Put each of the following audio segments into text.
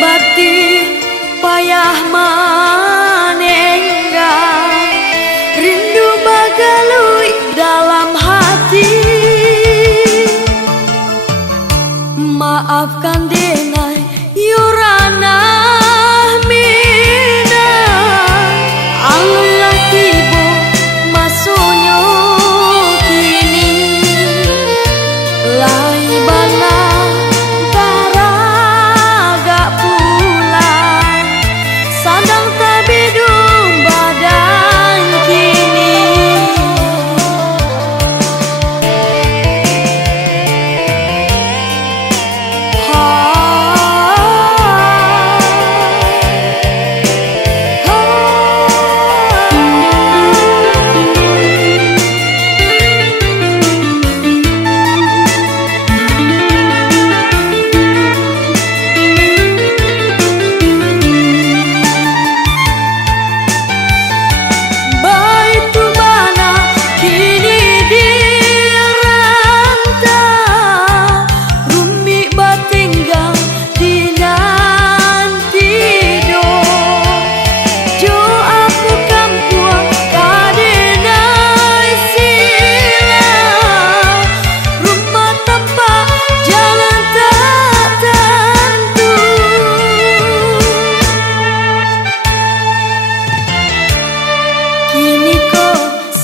batin payah manengga, rindu bagalui dalam hati. Maafkan denai Yorana mina, Allah tibo masonyo kini lai bana taraga pulang, sadang tabidum badan kini.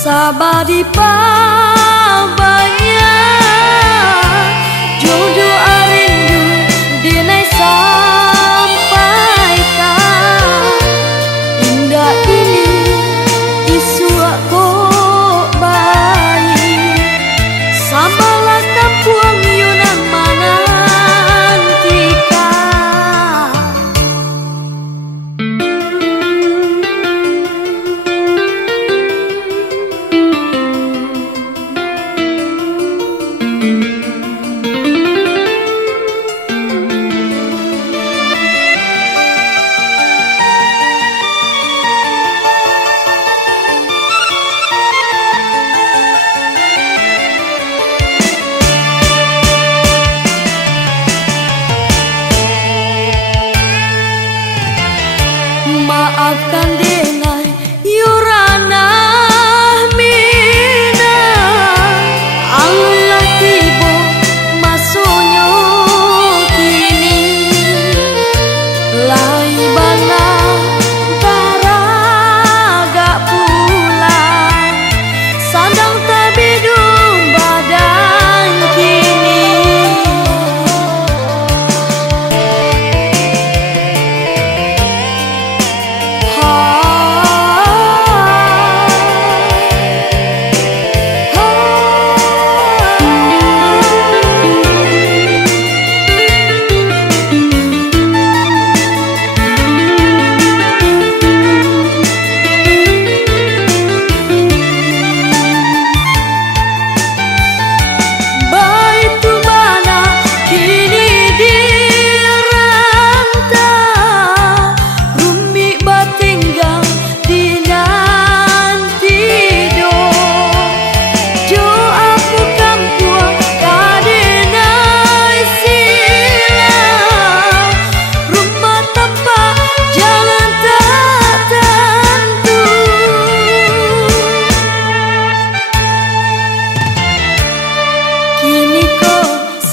Sabar di pabanya, jodoh arindu dinai sampaikan. Indah ini isu aku bayi, sabarlah tampuang yunan manantikan. Maafkan denai Yorana mina, Allah tibo masonyo kini lai bana taraga pulang, sadang tabidum badan kini.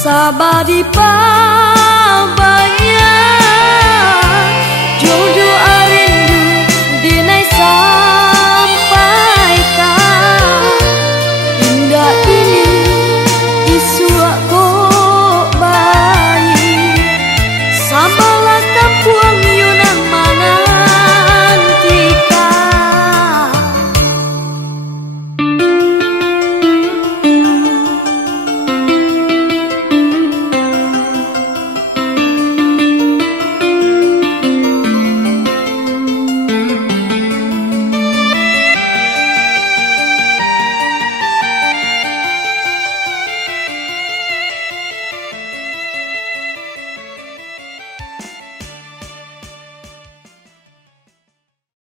Sabar di pabanya, jodoh arindu dinai sampaikan. Indah ini isu aku bayi, sabarlah tampuang